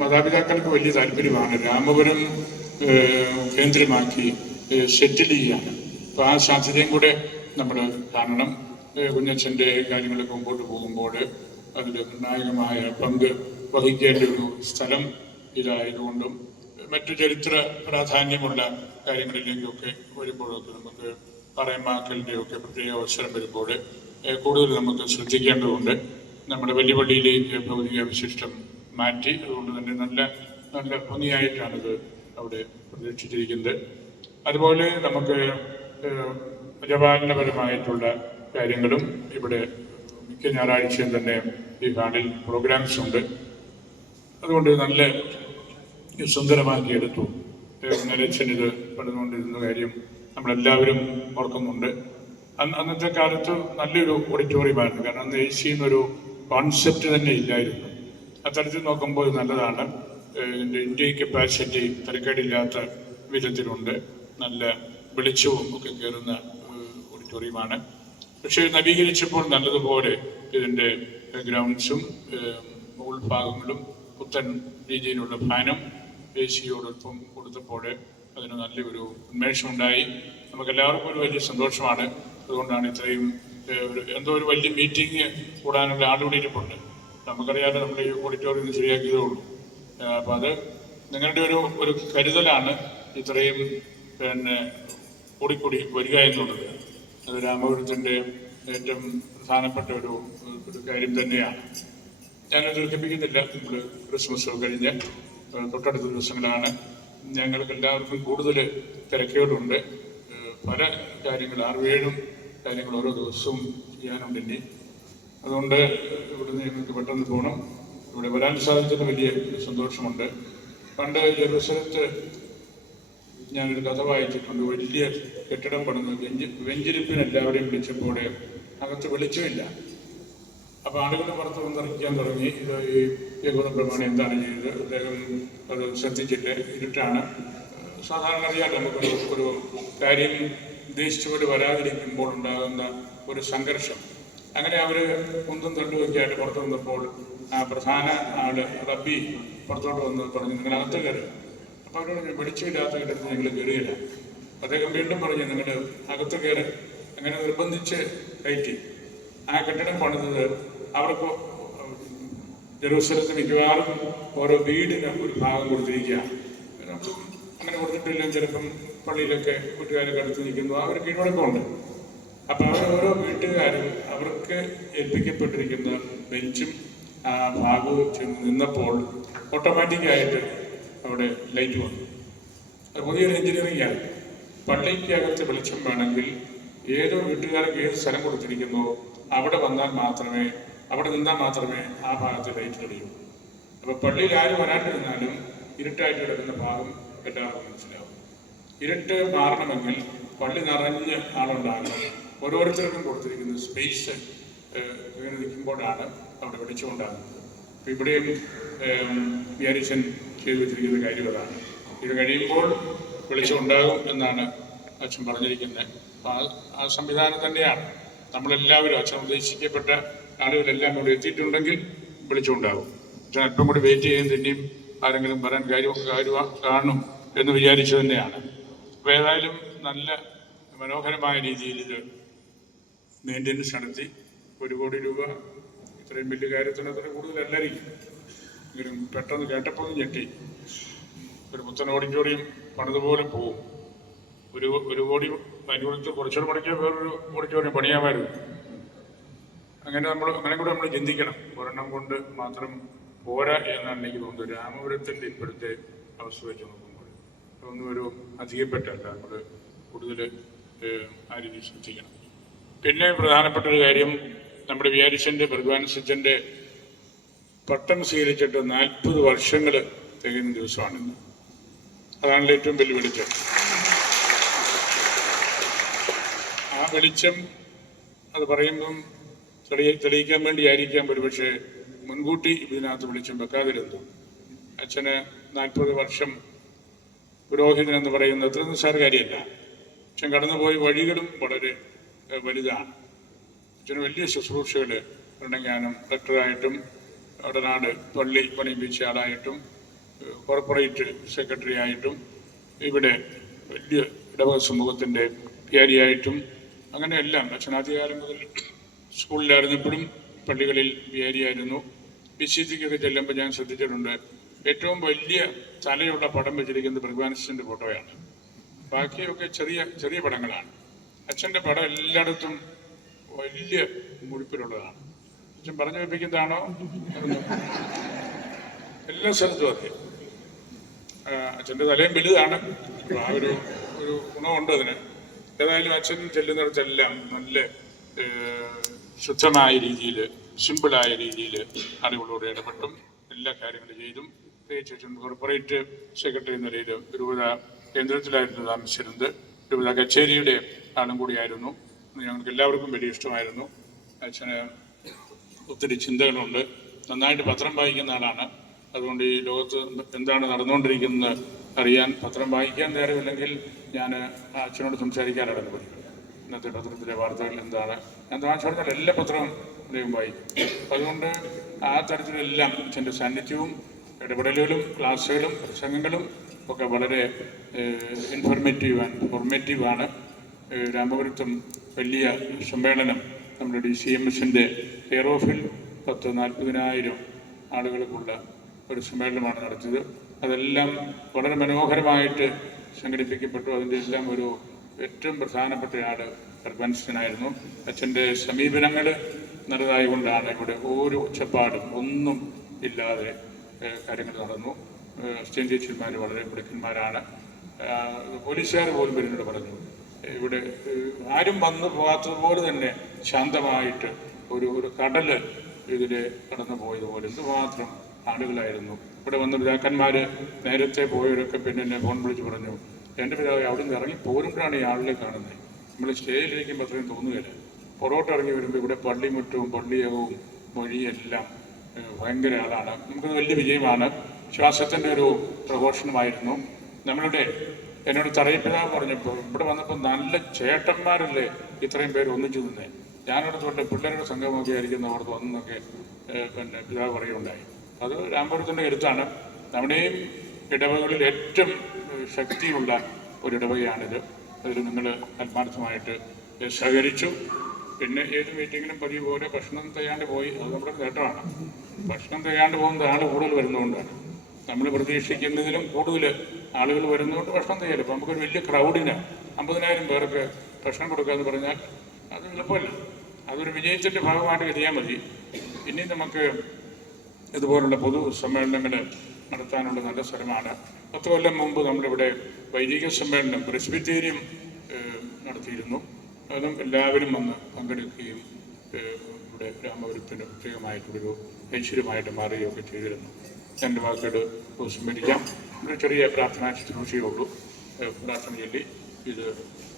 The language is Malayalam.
മാതാപിതാക്കൾക്ക് വലിയ താല്പര്യമാണ്. രാമപുരം കേന്ദ്രമാക്കി സെറ്റിൽ ചെയ്യാണ് അപ്പോൾ ആ സാധ്യതയും കൂടെ നമ്മൾ കാണണം. കുഞ്ഞച്ഛന്റെ കാര്യങ്ങളൊക്കെ മുമ്പോട്ട് പോകുമ്പോൾ അതിൽ നിർണായകമായ പങ്ക് വഹിക്കേണ്ട ഒരു സ്ഥലം ഇതായതുകൊണ്ടും മറ്റു ചരിത്ര പ്രാധാന്യമുള്ള കാര്യങ്ങളിലേക്കൊക്കെ വരുമ്പോഴൊക്കെ നമുക്ക് പറയമാക്കലിന്റെ ഒക്കെ പ്രത്യേക അവസരം വരുമ്പോൾ കൂടുതൽ നമുക്ക് ശ്രദ്ധിക്കേണ്ടതുണ്ട്. നമ്മുടെ വലിയ പള്ളിയിലേക്ക് ഭൗതിക അവശിഷ്ടം മാറ്റി. അതുകൊണ്ട് തന്നെ നല്ല നല്ല ഭംഗിയായിട്ടാണിത് അവിടെ പ്രതീക്ഷിച്ചിരിക്കുന്നത്. അതുപോലെ നമുക്ക് പരിപാലനപരമായിട്ടുള്ള കാര്യങ്ങളും ഇവിടെ മിക്ക ഞായറാഴ്ചയും തന്നെ ഈ ഹാളിൽ പ്രോഗ്രാംസ് ഉണ്ട്. അതുകൊണ്ട് നല്ല സുന്ദരമാക്കി എടുത്തു നരച്ചൻ ഇത് പണിതുകൊണ്ടിരുന്ന കാര്യം നമ്മളെല്ലാവരും ഓർക്കുന്നുണ്ട്. അന്ന് അന്നത്തെ കാലത്ത് നല്ലൊരു ഓഡിറ്റോറിയമായിരുന്നു. കാരണം അന്ന് എ സി കോൺസെപ്റ്റ് തന്നെ ഇല്ലായിരുന്നു. അത്തരത്തിൽ നോക്കുമ്പോൾ നല്ലതാണ്. ഇന്ത്യ കപ്പാസിറ്റി തരക്കേടില്ലാത്ത വിധത്തിലുണ്ട്. നല്ല വെളിച്ചവും ഒക്കെ കയറുന്ന ഓഡിറ്റോറിയമാണ് പക്ഷേ നവീകരിച്ചപ്പോൾ നല്ലതുപോലെ ഇതിന്റെ ഗ്രൗണ്ട്സും ഉൾഭാഗങ്ങളും പുത്തൻ രീതിയിലുള്ള ഫാനും എ സിയോടൊപ്പം കൊടുത്തപ്പോൾ അതിന് നല്ലൊരു ഉന്മേഷം ഉണ്ടായി നമുക്കെല്ലാവർക്കും ഒരു വലിയ സന്തോഷമാണ്. അതുകൊണ്ടാണ് ഇത്രയും എന്തോ ഒരു വലിയ മീറ്റിംഗ് കൂടാനുള്ള ആളുകൂടി ഇരിപ്പുണ്ട്. നമുക്കറിയാതെ നമ്മൾ ഈ ഓഡിറ്റോറിയം ശരിയാക്കിയതേ ഉള്ളൂ. അപ്പം അത് നിങ്ങളുടെ ഒരു ഒരു കരുതലാണ് ഇത്രയും പിന്നെ കൂടിക്കൂടി വരിക എന്നുള്ളത്. അത് രാമപുരത്തിന്റെ ഏറ്റവും പ്രധാനപ്പെട്ട ഒരു ഒരു കാര്യം തന്നെയാണ്. ഞാൻ ദീർഘിപ്പിക്കുന്നില്ല. നമ്മൾ ക്രിസ്മസ് കഴിഞ്ഞ് തൊട്ടടുത്ത ദിവസങ്ങളാണ്. ഞങ്ങൾക്ക് എല്ലാവർക്കും കൂടുതൽ തിരക്കുകളുണ്ട് പല കാര്യങ്ങൾ ആറുപേഴും കാര്യങ്ങൾ ഓരോ ദിവസവും ചെയ്യാനുണ്ട് ഇനി. അതുകൊണ്ട് ഇവിടുന്ന് ഞങ്ങൾക്ക് പെട്ടെന്ന് പോകണം. ഇവിടെ വരാൻ സാധിച്ചത് വലിയ സന്തോഷമുണ്ട്. പണ്ട് ജെറുസലത്ത് ഞാനൊരു കഥ വായിച്ചിട്ടുണ്ട്. വലിയ കെട്ടിടം പണിത്. വെഞ്ചി വെഞ്ചിരിപ്പിന് എല്ലാവരെയും വിളിച്ചപ്പോൾ അകത്ത് വെളിച്ചമില്ല. അപ്പോൾ ആളുകൾ പുറത്ത് വന്നിറക്കാൻ തുടങ്ങി. ഇത് ഈ യഹൂദ പ്രമാണം എന്താണ് ചെയ്തത്? അദ്ദേഹം അത് ശ്രദ്ധിച്ചിട്ട് ഇരുട്ടാണ്. സാധാരണ അറിയാം നമുക്കൊരു ഒരു കാര്യം ഉദ്ദേശിച്ചുകൊണ്ട് വരാതിരിക്കുമ്പോൾ ഉണ്ടാകുന്ന ഒരു സംഘർഷം. അങ്ങനെ അവർ കുന്തും തണ്ടുമൊക്കെ ആയിട്ട് പുറത്തു വന്നപ്പോൾ പ്രധാന ആൾ റബ്ബി പുറത്തോട്ട് വന്ന് പറഞ്ഞു നിങ്ങൾ അകത്ത് കയറുക അപ്പോൾ അവരോട് വെളിച്ചമില്ലാത്ത കെട്ടിടത്തിൽ ഞങ്ങൾ കയറുകയില്ല അദ്ദേഹം വീണ്ടും പറഞ്ഞു നിങ്ങൾ അകത്ത് കയറി. അങ്ങനെ നിർബന്ധിച്ച് കയറ്റി. ആ കെട്ടിടം പണിതത് അവർക്ക് ജെറൂസലത്ത് മിക്കവാറും ഓരോ വീടിന് ഒരു ഭാഗം കൊടുത്തിരിക്കുക. അങ്ങനെ കൊടുത്തിട്ടില്ലെങ്കിൽ ചിലപ്പം പള്ളിയിലൊക്കെ വീട്ടുകാരൊക്കെ അടുത്ത് നിൽക്കുന്നു. ആ ഒരു കീഴ്വഴക്കമുണ്ട് അപ്പം അവർ ഓരോ വീട്ടുകാരും അവർക്ക് ഏൽപ്പിക്കപ്പെട്ടിരിക്കുന്ന ബെഞ്ചും ആ ഭാഗവും ചെന്ന് നിന്നപ്പോൾ ഓട്ടോമാറ്റിക്കായിട്ട് അവിടെ ലൈറ്റ് വന്നു. അത് പുതിയൊരു എഞ്ചിനീയറിംഗ് ആണ്. പള്ളിക്കകത്ത് വെളിച്ചം വേണമെങ്കിൽ ഏതോ വീട്ടുകാർക്ക് ഏത് സ്ഥലം കൊടുത്തിരിക്കുന്നോ അവിടെ വന്നാൽ മാത്രമേ അവിടെ നിന്നാൽ മാത്രമേ ആ ഭാഗത്ത് ലൈറ്റ് തെളിയൂ. അപ്പൊ പള്ളിയിൽ ആര് വരാണ്ടിരുന്നാലും ഇരുട്ടായിട്ട് കിടക്കുന്ന ഭാഗം എല്ലാവർക്കും മനസ്സിലാവും. ഇരുട്ട് മാറണമെങ്കിൽ പള്ളി നിറഞ്ഞ് ആളുണ്ടാകണം. ഓരോരുത്തർക്കും കൊടുത്തിരിക്കുന്ന സ്പേസ് ഇങ്ങനെ നിൽക്കുമ്പോഴാണ് അവിടെ വിളിച്ചുകൊണ്ടാകുന്നത് അപ്പൊ ഇവിടെയും വ്യാരിച്ചൻ ചെയ്തു വെച്ചിരിക്കുന്ന കാര്യം അതാണ്. ഇത് കഴിയുമ്പോൾ വെളിച്ചം ഉണ്ടാകും എന്നാണ് അച്ഛൻ പറഞ്ഞിരിക്കുന്നത് അപ്പൊ ആ ആ സംവിധാനം തന്നെയാണ്. നമ്മളെല്ലാവരും അച്ഛൻ ഉദ്ദേശിക്കപ്പെട്ട ആളുകളെല്ലാം ഇവിടെ എത്തിയിട്ടുണ്ടെങ്കിൽ വിളിച്ചുണ്ടാകും അച്ഛൻ അല്പം കൂടി വെയിറ്റ് ചെയ്യും തന്നെയും ആരെങ്കിലും വരാൻ കാര്യം കാര്യം കാണും എന്ന് വിചാരിച്ചു തന്നെയാണ്. അപ്പോൾ ഏതായാലും നല്ല മനോഹരമായ രീതിയിൽ ഇത് മെയിന്റെനൻസ് നടത്തി ഒരു കോടി രൂപ ഇത്രയും വലിയ കാര്യത്തിന് കൂടുതലല്ലായിരിക്കും. എങ്കിലും പെട്ടെന്ന് കേട്ടപ്പോൾ ഞെട്ടി. ഒരു പുത്തൻ ഓഡിറ്റോറിയം പണിതുപോലെ പോവും. ഒരു ഒരു കോടി അതിനോട് കുറച്ചുകൂടെ പണിക്കാൻ വേറൊരു ഓഡിറ്റോറിയം പണിയാമായിരുന്നു. അങ്ങനെ നമ്മൾ അങ്ങനെ കൂടെ നമ്മൾ ചിന്തിക്കണം. ഒരെണ്ണം കൊണ്ട് മാത്രം പോരാ എന്നാണ് എനിക്ക് തോന്നുന്നത്. രാമപുരത്തിന്റെ ഇപ്പോഴത്തെ അവസ്ഥ വെച്ച് നോക്കുമ്പോൾ. അതൊന്നും ഒരു അധികപ്പെട്ടല്ല. നമ്മൾ കൂടുതൽ ആ രീതിയിൽ ശ്രദ്ധിക്കണം. പിന്നെ പ്രധാനപ്പെട്ട ഒരു കാര്യം നമ്മുടെ വിയാരിച്ചന്റെ ഭഗവാൻസിച്ചന്റെ പട്ടം സ്വീകരിച്ചിട്ട് നാൽപ്പത് വർഷങ്ങൾ തികയുന്ന ദിവസമാണിന്ന്. അതാണല്ലോ ഏറ്റവും വലിയ വെളിച്ചം. ആ വെളിച്ചം അത് പറയുമ്പം തെളിയ തെളിയിക്കാൻ വേണ്ടിയായിരിക്കാം ഒരുപക്ഷെ മുൻകൂട്ടി ഇതിനകത്ത് വെളിച്ചം വെക്കാതിരുന്നു. അച്ഛന് നാൽപ്പത് വർഷം പുരോഹിതൻ എന്ന് പറയുന്നത് അത്ര നിസ്സാര കാര്യമല്ല. പക്ഷെ കടന്നുപോയ വഴികളും വളരെ വലുതാണ് അച്ഛന് വലിയ ശുശ്രൂഷകൾ ഉണ്ടെങ്കിലും ഡോക്ടറായിട്ടും ഉടനാട് പള്ളി പണിയിപ്പിച്ച ആളായിട്ടും കോർപ്പറേറ്റ് സെക്രട്ടറി ആയിട്ടും ഇവിടെ വലിയ ഇടവക സമൂഹത്തിന്റെ വികാരിയായിട്ടും അങ്ങനെയെല്ലാം അച്ഛനാദ്യകാലം മുതൽ സ്കൂളിലായിരുന്നപ്പോഴും പള്ളികളിൽ വികാരിയായിരുന്നു ബി സി സിക്കൊക്കെ ചെല്ലുമ്പോൾ ഞാൻ ശ്രദ്ധിച്ചിട്ടുണ്ട് ഏറ്റവും വലിയ തലയുള്ള പടം വെച്ചിരിക്കുന്നത് ഭഗവാൻസിന്റെ ഫോട്ടോയാണ്. ബാക്കിയൊക്കെ ചെറിയ ചെറിയ പടങ്ങളാണ്. അച്ഛന്റെ പടം എല്ലായിടത്തും വലിയ മുഴുപ്പിലുള്ളതാണ് അച്ഛൻ പറഞ്ഞു വെപ്പിക്കുന്നതാണോ? എല്ലാ സ്ഥലത്തും അതെ. അച്ഛന്റെ തലയും വലുതാണ്. ആ ഒരു ഒരു ഗുണമുണ്ട് അതിന്. ഏതായാലും അച്ഛൻ ചെല്ലുന്നിടത്തെല്ലാം നല്ല ശുദ്ധമായ രീതിയിൽ സിമ്പിളായ രീതിയിൽ ആളുകളോട് ഇടപെട്ടും എല്ലാ കാര്യങ്ങളും ചെയ്തും. പ്രത്യേകിച്ച് കോർപ്പറേറ്റ് സെക്രട്ടറി എന്ന നിലയിൽ രൂപത കേന്ദ്രത്തിലായിരുന്നു താമസിച്ചിരുന്നത്. രൂപത കച്ചേരിയുടെ ആളും കൂടിയായിരുന്നു. ഞങ്ങൾക്ക് എല്ലാവർക്കും വലിയ ഇഷ്ടമായിരുന്നു. അച്ഛന് ഒത്തിരി ചിന്തകളുണ്ട്. നന്നായിട്ട് പത്രം വായിക്കുന്ന ആളാണ്. അതുകൊണ്ട് ഈ ലോകത്ത് എന്താണ് നടന്നുകൊണ്ടിരിക്കുന്നത് അറിയാൻ പത്രം വായിക്കാൻ നേരമില്ലെങ്കിൽ ഞാൻ അച്ഛനോട് സംസാരിക്കാനാണ് പതിവ് ഇന്നത്തെ പത്രത്തിലെ വാർത്തകൾ എന്താണ്? ഞാൻ താഴ്ച പറഞ്ഞാൽ എല്ലാ പത്രവും അദ്ദേഹം വായിക്കും. അതുകൊണ്ട് ആ തരത്തിലെല്ലാം അച്ഛന്റെ സാന്നിധ്യവും ഇടപെടലുകളും ക്ലാസ്സുകളും പ്രസംഗങ്ങളും ഒക്കെ വളരെ ഇൻഫോർമേറ്റീവ് ആൻഡ് ഏഹ് രാമപുരത്തും വലിയ സമ്മേളനം നമ്മുടെ ഡി സി എം എസിന്റെ കെയർ ഓഫിൽ പത്ത് നാൽപ്പതിനായിരം ആളുകൾക്കുള്ള ഒരു സമ്മേളനമാണ് നടത്തിയത്. അതെല്ലാം വളരെ മനോഹരമായിട്ട് സംഘടിപ്പിക്കപ്പെട്ടു. അതിന്റെ എല്ലാം ഒരു ഏറ്റവും പ്രധാനപ്പെട്ട ആൾ ഹർബൻസിനായിരുന്നു. അച്ഛന്റെ സമീപനങ്ങൾ നല്ലതായതുകൊണ്ടാണ് ഇവിടെ ഓരോ ഒച്ചപ്പാടും ഒന്നും ഇല്ലാതെ കാര്യങ്ങൾ നടന്നു. സ്റ്റേൻ ചേച്ചിമാർ വളരെ മിടുക്കന്മാരാണ്. ആഹ് പോലീസുകാർ പോലും എന്നോട് പറഞ്ഞു. ഇവിടെ ആരും വന്നു പോകാത്തതുപോലെ തന്നെ ശാന്തമായിട്ട് ഒരു ഒരു കടൽ ഇതിൽ കടന്നു പോയതുപോലെ. എന്തുമാത്രം ആളുകളായിരുന്നു. ഇവിടെ വന്ന പിതാക്കന്മാർ നേരത്തെ പോയവരൊക്കെ പിന്നെ എന്നെ ഫോൺ വിളിച്ച് പറഞ്ഞു എന്റെ പിതാവ് അവിടെ നിന്ന് ഇറങ്ങി പോരുമ്പോഴാണ് ഈ ആളിനെ കാണുന്നത് നമ്മൾ സ്റ്റേജിലിരിക്കുമ്പോൾ അത്രയും തോന്നുകയില്ല പുറകോട്ട് ഇറങ്ങി വരുമ്പോൾ ഇവിടെ പള്ളിമുറ്റവും പള്ളിയകവും മൊഴിയെല്ലാം ഭയങ്കര ആളാണ്. നമുക്കത് വലിയ വിജയമാണ്. ശ്വാസത്തിന്റെ ഒരു പ്രഘോഷണമായിരുന്നു. നമ്മളുടെ എന്നോട് തറയിപ്പിതാവ് പറഞ്ഞപ്പോൾ ഇവിടെ വന്നപ്പോൾ നല്ല ചേട്ടന്മാരല്ലേ ഇത്രയും പേര് ഒന്നിച്ചു നിന്നേ. ഞാനിവിടെ തൊട്ട് പിള്ളേരുടെ സംഘമൊക്കെ ആയിരിക്കുന്ന ഓർത്ത് വന്നൊക്കെ പിന്നെ പിതാവ് പറയുകയുണ്ടായി. അത് രാമപുരത്തിന്റെ കരുത്താണ് നമ്മുടെയും ഇടവകളിൽ ഏറ്റവും ശക്തിയുള്ള ഒരു ഇടവകയാണിത് അതിൽ നിങ്ങൾ ആത്മാർത്ഥമായിട്ട് സഹകരിച്ചു. പിന്നെ ഏത് മീറ്റിങ്ങിലും പതിവ് പോലെ ഭക്ഷണം തയ്യാണ്ട് പോയി. അത് നമ്മുടെ നേട്ടമാണ്. ഭക്ഷണം തയ്യാണ്ട് പോകുന്നത് ആൾ കൂടുതൽ വരുന്നതുകൊണ്ടാണ്. നമ്മൾ പ്രതീക്ഷിക്കുന്നതിലും കൂടുതൽ ആളുകൾ വരുന്നതുകൊണ്ട് ഭക്ഷണം തയ്യാലും ഇപ്പം നമുക്കൊരു വലിയ ക്രൗഡിന് അമ്പതിനായിരം പേർക്ക് ഭക്ഷണം കൊടുക്കുക എന്ന് പറഞ്ഞാൽ അത് എളുപ്പമല്ല. അതൊരു വിജയത്തിന്റെ ഭാഗമായിട്ട് കരുതിയാൽ മതി. ഇനി നമുക്ക് ഇതുപോലുള്ള പൊതു സമ്മേളനങ്ങൾ നടത്താനുള്ള നല്ല സ്ഥലമാണ്. പത്ത് കൊല്ലം മുമ്പ് നമ്മളിവിടെ വൈദിക സമ്മേളനം പ്രസ്ബിറ്റേറിയം നടത്തിയിരുന്നു. അതും എല്ലാവരും വന്ന് പങ്കെടുക്കുകയും ഇവിടെ രാമപുരത്തിന് പ്രത്യേകമായിട്ടുള്ളൊരു ഐശ്വര്യമായിട്ട് മാറുകയൊക്കെ ചെയ്തിരുന്നു. രണ്ട് വാക്കുകൾ സംഭരിക്കാം ചെറിയ പ്രാർത്ഥനാ ശുശ്രൂഷയേ ഉള്ളൂ ഏഹ്, പ്രാർത്ഥന ചൊല്ലി ഇത്